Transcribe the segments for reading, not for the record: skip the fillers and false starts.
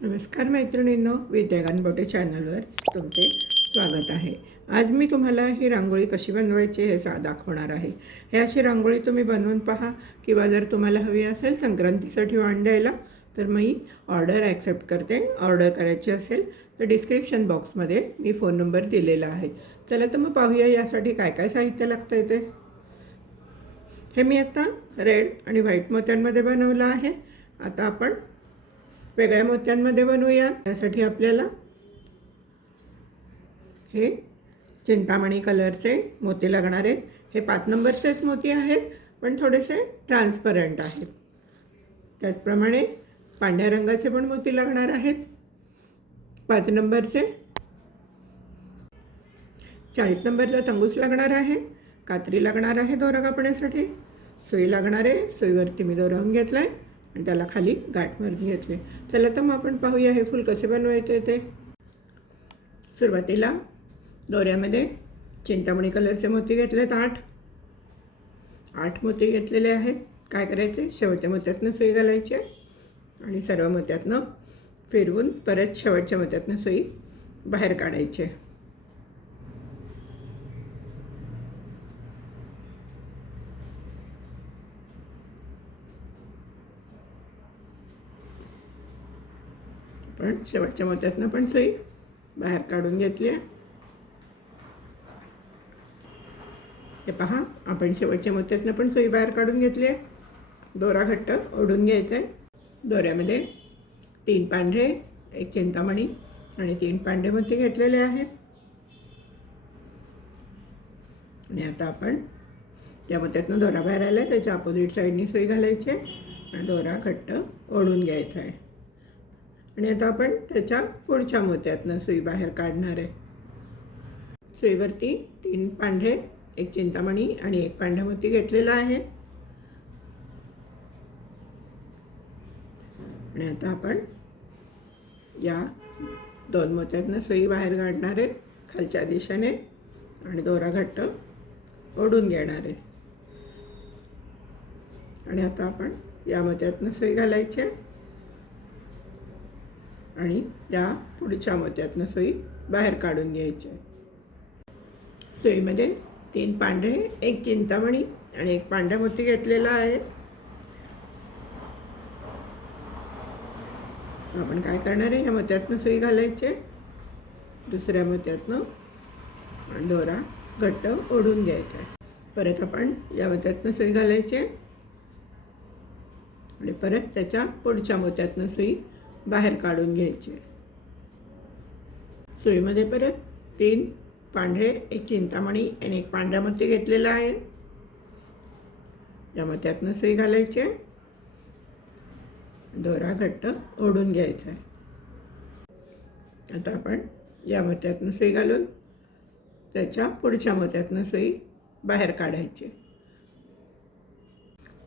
नमस्कार मैत्रिणींनो, विद्या गणपती चॅनलवर तुमचे स्वागत आहे। आज मी तुम्हाला ही रांगोळी कशी बनवायची हे दाखवणार आहे। हे अशी रांगोळी तुम्ही बनवून पहा, किंवा जर तुम्हाला हवी असेल संक्रांतीसाठी वाण द्यायला तर मी ऑर्डर ॲक्सेप्ट करते। ऑर्डर करायची असेल तर डिस्क्रिप्शन बॉक्समध्ये मी फोन नंबर दिलेला आहे। चला तर मग पाहूया यासाठी काय काय साहित्य लागतं ते। हे मी आता रेड आणि व्हाईट मोत्यांमध्ये बनवलं आहे। आता आपण वेगळ्या मोत्यांमध्ये बनवूया। त्यासाठी आपल्याला हे चिंतामणी कलरचे मोती लागणार आहेत। हे 5 नंबरचेच मोती आहेत, पण थोडेसे ट्रान्सपरंट आहेत। त्याचप्रमाणे पांढऱ्या रंगाचे पण मोती लागणार आहेत 5 नंबरचे। 40 नंबरचा तंगूस लागणार आहे। कात्री लागणार आहे दोरा कापण्यासाठी। सुई लागणार आहे। सुईवरती मी दोरावून घेतला आहे आणि त्याला खाली गाठ मारून घेतले। चला तर मग आपण पाहूया हे फूल कसे बनवायचे ते। सुरुवातीला दोऱ्यामध्ये चिंतामणी कलरचे मोती घेतलेत 8 मोती घेतलेले आहेत। काय करायचे, शेवटच्या मोत्यातनं सुई घालायची आणि सर्व मोत्यातनं फिरवून परत शेवटच्या मोत्यातनं सुई बाहेर काढायची। पण शेवटच्या मोत्यातनं पण सुई बाहेर काढून घेतली आहे। हे पहा, आपण शेवटच्या मोत्यातनं पण सुई बाहेर काढून घेतली आहे। दोरा घट्ट ओढून घ्यायचा आहे। दोऱ्यामध्ये 3 पांढरे, 1 चिंतामणी आणि 3 पांढरे मोती घेतलेले आहेत। आणि आता आपण त्या मोत्यातनं दोरा बाहेर आला आहे त्याच्या अपोजिट साईडनी सुई घालायची आणि दोरा घट्ट ओढून घ्यायचा आहे। आणि आता आपण त्याच्या पुढच्या मोत्यातनं सुई बाहेर काढणार आहे। सुईवरती 3 पांढरे, 1 चिंतामणी आणि 1 पांढरा मोती घेतलेला आहे। आणि आता आपण या 2 मोत्यातनं सुई बाहेर काढणार आहे खालच्या दिशेने आणि दोरा घट्ट ओढून घेणार आहे। आणि आता आपण या मोत्यातनं सुई घालायची आणि या पुढच्या मोत्यातनं सुई बाहेर काढून घ्यायची। सुईमध्ये 3 पांढरे, 1 चिंतामणी आणि 1 पांढरा मोती घेतलेला आहे। आपण काय करणार आहे, या मोत्यातनं सुई घालायची दुसऱ्या मोत्यातनं आणि दोरा घट्ट ओढून घ्यायचा आहे। परत आपण या मोत्यातनं सुई घालायची आणि परत त्याच्या पुढच्या मोत्यातनं सुई बाहेर काढून घ्यायची। सुईमध्ये परत 3 पांढरे, 1 चिंतामणी आणि 1 पांढरा मोती घेतलेला आहे। या मोत्यातनं सुई घालायची, दोरा घट्ट ओढून घ्यायचा आहे। आता आपण या मोत्यातनं सुई घालून त्याच्या पुढच्या मोत्यातनं सुई बाहेर काढायची।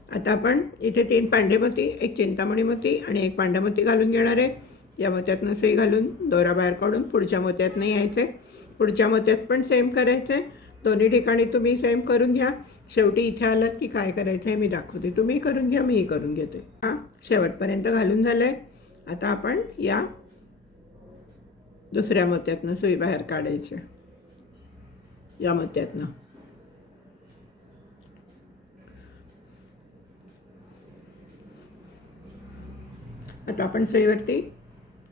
आता आपण इथे 3 पांढरे मोती, 1 चिंतामणी मोती आणि 1 पांढरा मोती घालून घेणार आहे। या मोत्यातनं सुई घालून दोरा बाहेर काढून पुढच्या मोत्यातनं यायचे। पुढच्या मोत्यात पण सेम करायचे। दोन्ही ठिकाणी तुम्ही सेम करून घ्या। शेवटी इथे आलात की काय करायचं आहे मी दाखवते। तुम्ही करून घ्या, मीही करून घेते। शेवटपर्यंत घालून झालं आहे। आता आपण या दुसऱ्या मोत्यातनं सुई बाहेर काढायची। या मोत्यातनं आता आपण सुईवरती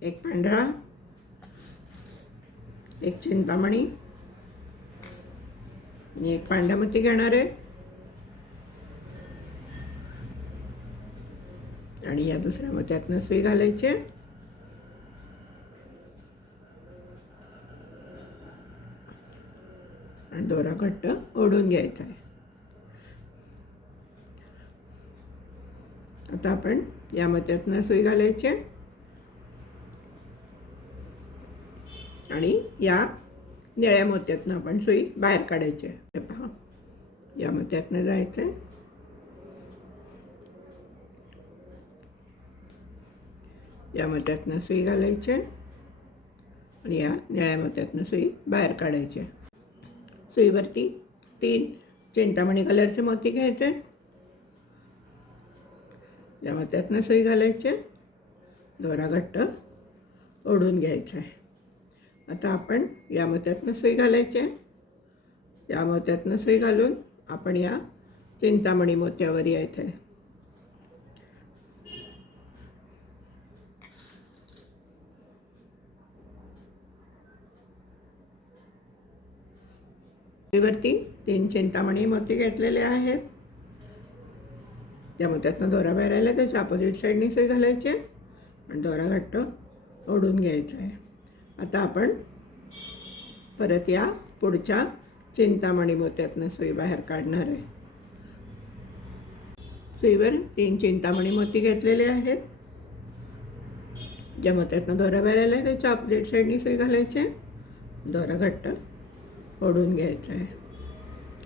1 पांढरा, 1 चिंतामणी आणि 1 पांढरा मोती घेणार आहे आणि या दुसऱ्या मोत्यातनं सुई घालायची आणि दोरा घट्ट ओढून घ्यायचा आहे। आता आपण या मोत्यातनं सुई घालायची आणि या निळ्या मोत्यातनं आपण सुई बाहेर काढायची। हे पहा, या मोत्यातनं जायचं आहे, या मोत्यातनं सुई घालायची आणि या निळ्या मोत्यातनं सुई बाहेर काढायची। सुईवरती 3 चिंतामणी कलरचे मोती घ्यायचे। या मोत्यातनं सुई घालायची, दोरा घट्ट ओढून घ्यायचं आहे. आता आपण या मोत्यातनं सुई घालायची आहे. या मोत्यातनं सुई घालून आपण या चिंतामणी मोत्यावर यायचं आहे. सुईवरती 3 चिंतामणी मोती घेतलेले आहेत. त्या मोत्यातनं दोरा बाहेर आला त्याच्या अपोजिट साईडनी सुई घालायची आणि दोरा घट्ट ओढून घ्यायचा आहे. आता आपण परत या पुढच्या चिंतामणी मोत्यातनं सुई बाहेर काढणार आहे. सुईवर 3 चिंतामणी मोती घेतलेले आहेत. ज्या मोत्यातनं दोरा बाहेर आला त्याच्या अपोजिट साईडनी सुई घालायची, दोरा घट्ट ओढून घ्यायचा आहे.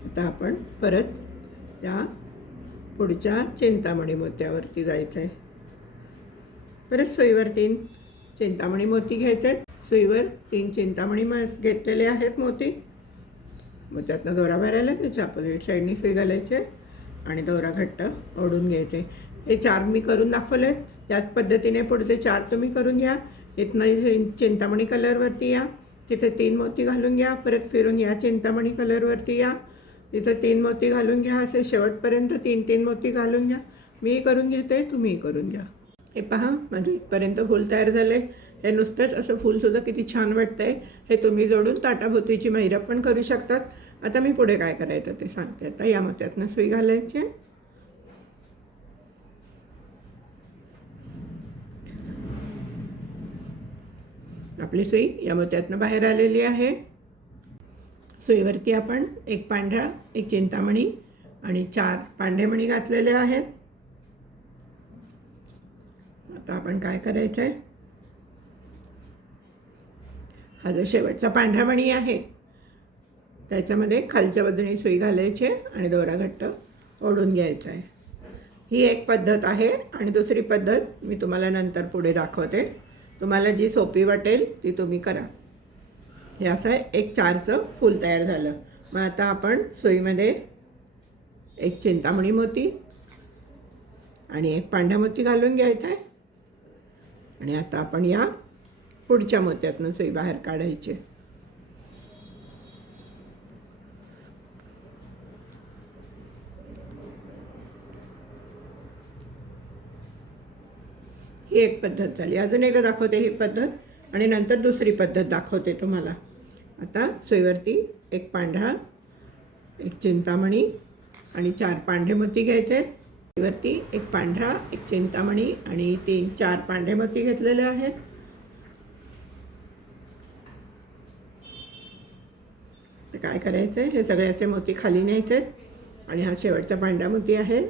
आता आपण परत या पुढच्या चिंतामणी मोत्यावरती जायचं आहे. परत सुईवर 3 चिंतामणी मोती घ्यायचे आहेत. सुईवर 3 चिंतामणी घेतलेले आहेत मोती. मोत्यातनं दोरा बाहेर आला त्याच्या अपोजिट साईडनी सुई घालायचे आणि दोरा घट्ट ओढून घ्यायचे. हे 4 मी करून दाखवलेत. याच पद्धतीने पुढचे 4 तुम्ही करून घ्या. इथनं चिंतामणी कलरवरती या, तिथे 3 मोती घालून घ्या. परत फिरून या चिंतामणी कलरवरती या, तिथं 3 मोती घालून घ्या. असे शेवटपर्यंत 3-3 मोती घालून घ्या. मी करून घेते, तुम्ही करून घ्या. हे पहा, माझं इथपर्यंत फूल तयार झालं आहे. हे नुसतंच असं फूलसुद्धा किती छान वाटतं आहे. हे तुम्ही जोडून ताटाभोवतीची महिरप पण करू शकतात. आता मी पुढे काय करायचं ते सांगते. आता या मोत्यातनं सुई घालायची. आपली सुई या मोत्यातनं बाहेर आलेली आहे. सुईवरती आपण 1 पांढरा, 1 चिंतामणी आणि 4 पांढरे मणी घातलेले आहेत. आता आपण काय करायचं आहे, हा जो शेवटचा पांढरा मणी आहे त्याच्यामध्ये खालच्या बाजूने सुई घालायची आणि दोरा घट्ट ओढून घ्यायचा आहे. ही एक पद्धत आहे आणि दुसरी पद्धत मी तुम्हाला नंतर पुढे दाखवते. तुम्हाला जी सोपी वाटेल ती तुम्ही करा. हे असं एक 4चं फूल तयार झालं. मग आता आपण सुईमध्ये 1 चिंतामणी मोती आणि 1 पांढरा मोती घालून घ्यायचा आहे आणि आता आपण या पुढच्या मोत्यातनं सुई बाहेर काढायची. ही एक पद्धत झाली. अजून एकदा दाखवते ही पद्धत आणि नंतर दुसरी पद्धत दाखवते तुम्हाला. आता सुईवरती 1 पांढरा, 1 चिंतामणी आणि 4 पांढरे मोती घ्यायचे आहेत. सुईवरती 1 पांढरा, 1 चिंतामणी आणि 3-4 पांढरे मोती घेतलेले आहेत. तर काय करायचं आहे, हे सगळे असे मोती खाली न्यायचे आहेत आणि हा शेवटचा पांढरा मोती आहे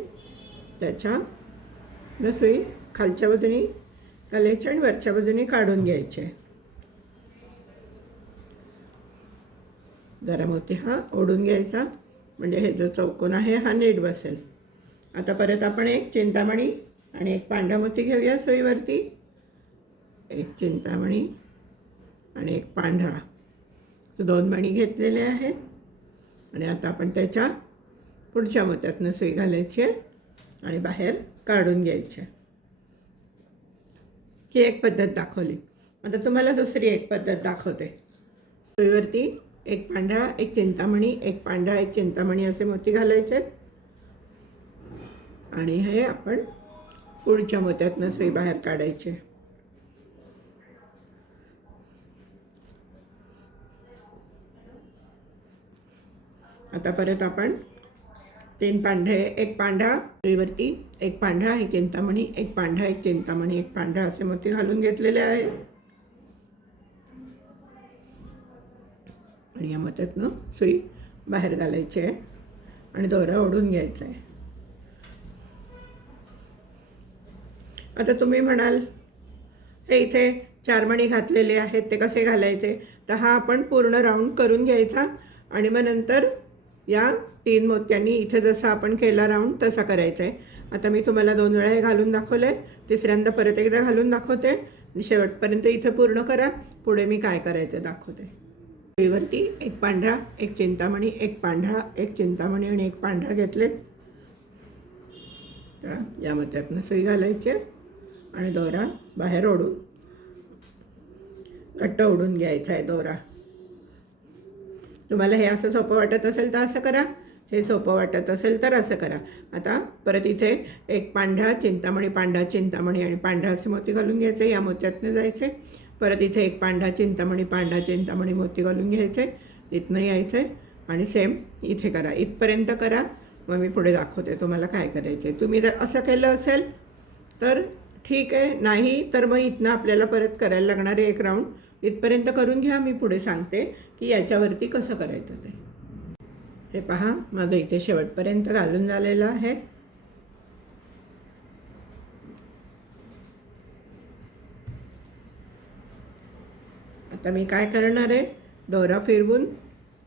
त्याच्या सुई खालच्या बाजूने घालायची आणि वरच्या बाजूने काढून घ्यायचे. जरा मोती हा ओढून घ्यायचा म्हणजे हे जो चौकोन आहे हा नीट बसेल. आता परत आपण 1 चिंतामणी आणि 1 पांढरा मोती घेऊया. सुईवरती 1 चिंतामणी आणि 1 पांढरा, 2 मणी घेतलेले आहेत आणि आता आपण त्याच्या पुढच्या मोत्यातनं सुई घालायची आणि बाहेर काढून घ्यायचे. ही एक पद्धत दाखवली. आता तुम्हाला दुसरी एक पद्धत दाखवते. सुईवरती 1 पांढरा, 1 चिंतामणी, 1 पांढरा, 1 चिंतामणी असे मोती घालायचे आणि हे आपण पुढच्या मोत्यातनं सुई बाहेर काढायचे. आता परत आपण 3 पांढरे, 1 पांढरा, सुईवरती 1 पांढरा, 1 चिंतामणी, 1 पांढरा, 1 चिंतामणी, 1 पांढरा असे मोती घालून घेतलेले आहे आणि या मोत्यातनं सुई बाहेर घालायची आहे आणि दोरा ओढून घ्यायचा आहे. आता तुम्ही म्हणाल हे इथे 4 मणी घातलेले आहेत ते कसे घालायचे, तर हा आपण पूर्ण राऊंड करून घ्यायचा आणि मग नंतर या 3 मोत्यांनी इथे जसं आपण केला राऊंड तसा करायचा आहे. आता मी तुम्हाला 2 वेळा हे घालून दाखवलं आहे, तिसऱ्यांदा परत एकदा घालून दाखवते आणि शेवटपर्यंत इथे पूर्ण करा. पुढे मी काय करायचं दाखवते. सुईवरती 1 पांढरा, 1 चिंतामणी, 1 पांढरा, 1 चिंतामणी आणि 1 पांढरा घेतलेत. तर या मोत्यातनं सुई घालायची आणि दोरा बाहेर ओढून घट्ट ओढून घ्यायचा आहे दोरा. तुम्हाला हे असं सोपं वाटत असेल तर असं करा, हे सोपं वाटत असेल तर असं करा. आता परत इथे एक पांढरा चिंतामणी आणि पांढरा असे मोती घालून घ्यायचे, या मोत्यातनं जायचे. परत इथे एक पांढरा चिंतामणी मोती घालून घ्यायचे, इथनं यायचं आहे आणि सेम इथे करा. इथपर्यंत करा, मग मी पुढे दाखवते तुम्हाला काय करायचं आहे. तुम्ही जर असं केलं असेल तर ठीक आहे, नाही तर मग इथनं आपल्याला परत करायला लागणार आहे एक राऊंड. इथपर्यंत करून घ्या, मी पुढे सांगते की याच्यावरती कसं करायचं ते. हे पहा, माझं इथे शेवटपर्यंत घालून झालेलं आहे. आता मी काय करणार आहे, दोरा फिरवून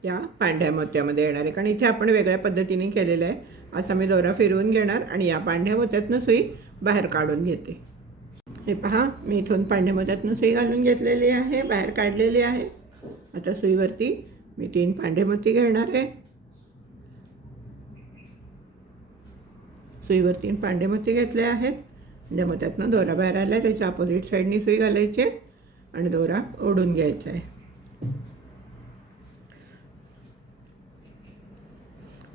या पांढऱ्या मोत्यामध्ये येणार आहे, कारण इथे आपण वेगळ्या पद्धतीने केलेलं आहे. असा मी दोरा फिरवून घेणार आणि या पांढऱ्या मोत्यातनं सुई बाहेर काढून घेते. हे पहा, मी इथून पांढऱ्या मोत्यातनं सुई घालून घेतलेली आहे, बाहेर काढलेली आहे. आता सुईवरती मी 3 पांढरे मोती घेणार आहे. सुईवर 3 पांढरे मोती घेतले आहेत. म्हणजे मोत्यातनं दोरा बाहेर आला आहे, त्याच्या अपोजिट साईडनी सुई घालायची आणि दोरा ओढून घ्यायचा आहे.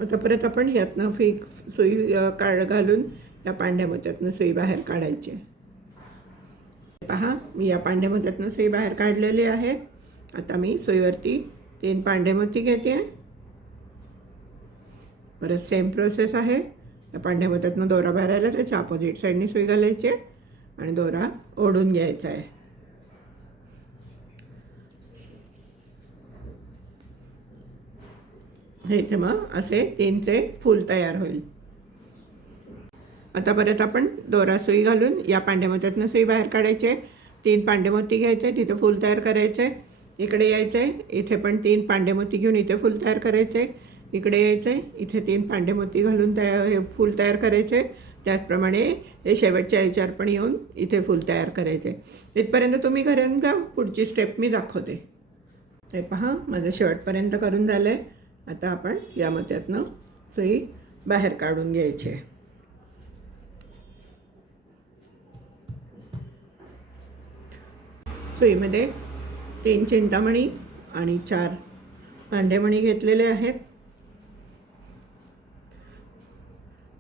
आता परत आपण यातनं सुई घालून या पांढऱ्या मोत्यातनं सुई बाहेर काढायची. पहा, मी या पांढऱ्या मोत्यातनं सुई बाहेर काढलेली आहे. आता मी सुईवरती 3 पांढरे मोती घेते. परत सेम प्रोसेस आहे. या पांढऱ्या मोत्यातनं दोरा बाहेर आला, त्याच्या अपोजिट साईडनी सुई घालायची आणि दोरा ओढून घ्यायचा आहे. हे इथे मग असे 3चे फूल तयार होईल. आता परत आपण दोरा सुई घालून या पांढऱ्या मोत्यातनं सुई बाहेर काढायचे. 3 पांढरे मोती घ्यायचे, तिथे फूल तयार करायचे. इकडे यायचं आहे, इथे पण 3 पांढरे मोती घेऊन इथे फूल तयार करायचे. इकडे यायचं आहे, इथे 3 पांढरे मोती घालून फूल तयार करायचे. त्याचप्रमाणे हे शेवटच्या याच्यावर पण येऊन इथे फूल तयार करायचे. इथपर्यंत तुम्ही करून का पुढची स्टेप मी दाखवते. हे पहा, माझं शेवटपर्यंत करून झालं आहे. आता आपण या मोत्यातनं सुई बाहेर काढून घ्यायची. सुईमध्ये 3 चिंतामणी आणि 4 पांढरेमणी घेतलेले आहेत.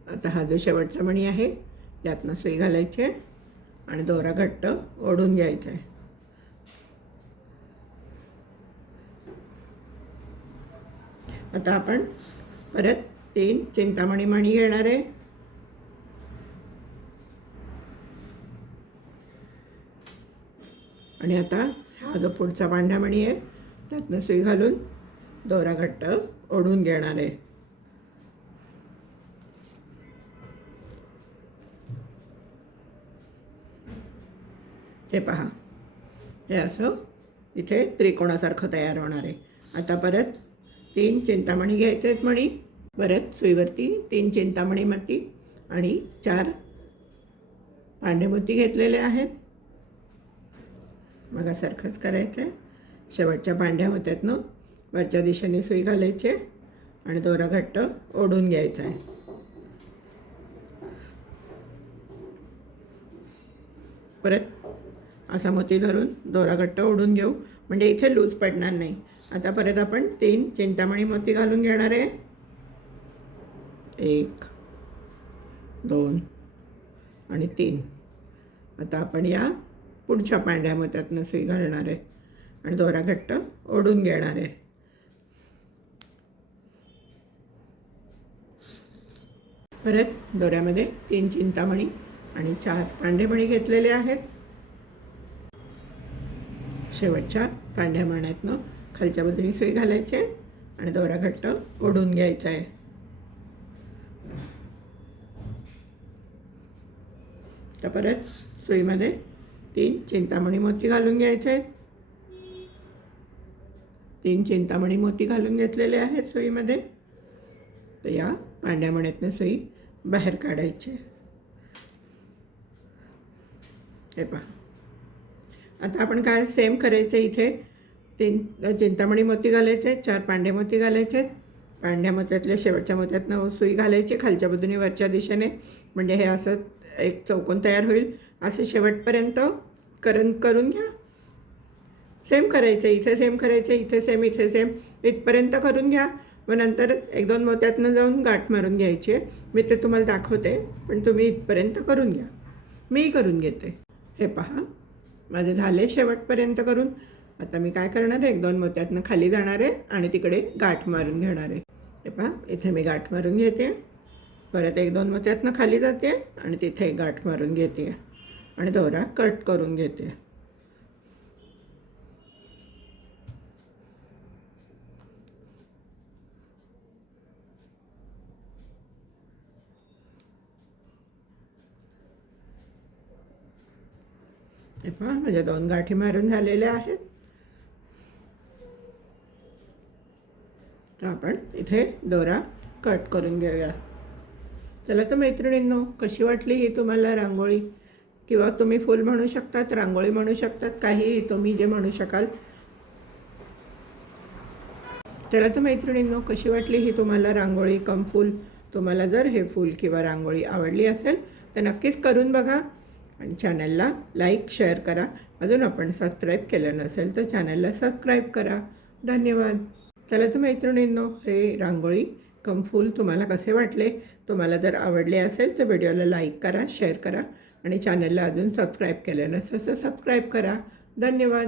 आता हा जो शेवटचा मणी आहे यातनं सुई घालायची आणि दोरा घट्ट ओढून घ्यायचा आहे. आता आपण परत 3 चिंतामणी मणी घेणार आहे. आणि आता हा जो पुढचा पांढरा मणी आहे त्यातनं सुई घालून दोरा घट्ट ओढून घेणार आहे. हे पहा, हे असं इथे त्रिकोणासारखं तयार होणार आहे. आता परत 3 चिंतामणी घ्यायचे आहेत मणी. परत सुईवरती 3 चिंतामणी मोती आणि 4 पांढरे मोती घेतलेले आहेत. मगासारखंच करायचं आहे. शेवटच्या पांढऱ्या मोत्यातनं वरच्या दिशेने सुई घालायची आणि दोरा घट्ट ओढून घ्यायचा आहे. परत असा मोती धरून दोरा घट्ट ओढून घेऊ, म्हणजे इथे लूज पडणार नाही. आता परत आपण 3 चिंतामणी मोती घालून घेणार आहे. 1 2 आणि 3. आता आपण या पुढच्या पांढऱ्या मोत्यातनं सुई घालणार आहे आणि दोरा घट्ट ओढून घेणार आहे. परत दोऱ्यामध्ये 3 चिंतामणी आणि 4 पांढरे मणी घेतलेले आहेत. शेवटच्या पांढऱ्या मण्यातनं खालच्या बाजूने सुई घालायची आणि दोरा घट्ट ओढून घ्यायचा आहे. तर परत सुईमध्ये 3 चिंतामणी मोती घालून घ्यायचे आहेत. 3 चिंतामणी मोती घालून घेतलेले आहेत सुईमध्ये. तर या पांढऱ्या मण्यातनं सुई बाहेर काढायची. हे पहा, आता आपण काय सेम करायचं. इथे 3 चिंतामणी मोती घालायचे, 4 पांढरे मोती घालायचे. पांढऱ्या मोत्यातल्या शेवटच्या मोत्यातनं सुई घालायची खालच्या बाजूने वरच्या दिशेने, म्हणजे हे असं एक चौकोन तयार होईल. असे शेवटपर्यंत करून घ्या. सेम करायचं, इथे सेम करायचं, इथे सेम, इथे सेम, इथपर्यंत करून घ्या. मग नंतर 1-2 मोत्यातनं जाऊन गाठ मारून घ्यायची आहे. मी ते तुम्हाला दाखवते, पण तुम्ही इथपर्यंत करून घ्या. मी करून घेते. हे पहा, माझे झाले शेवटपर्यंत करून. आता मी काय करणार आहे, 1-2 मोत्यातनं खाली जाणार आहे आणि तिकडे गाठ मारून घेणार आहे. हे पहा, इथे मी गाठ मारून घेते, परत 1-2 मोत्यातनं खाली जाते आणि तिथे गाठ मारून घेते आणि दोरा कट करून घेते. हे पहा, माझ्या 2 गाठी मारून झालेल्या आहेत. तर आपण इथे दोरा कट करून घेऊया. चला तर मैत्रिणींनो, कशी वाटली ही तुम्हाला रांगोळी? किंवा तुम्ही फुल म्हणू शकतात, रांगोळी म्हणू शकतात, काहीही तुम्ही जे म्हणू शकाल. चला तर मैत्रिणींनो, कशी वाटली ही तुम्हाला रांगोळी कम फूल? तुम्हाला जर हे फूल किंवा रांगोळी आवडली असेल तर नक्कीच करून बघा आणि चॅनलला लाईक शेअर करा. अजून आपण सबस्क्राईब केलं नसेल तर चॅनलला सबस्क्राईब करा. धन्यवाद. चला तर मैत्रिणींनो, हे रांगोळी कम फूल तुम्हाला कसे वाटले? तुम्हाला जर आवडले असेल तर व्हिडिओला लाईक करा, शेअर करा आणि चॅनलला अजून सबस्क्राईब केलं नसेल तर सबस्क्राईब करा. धन्यवाद.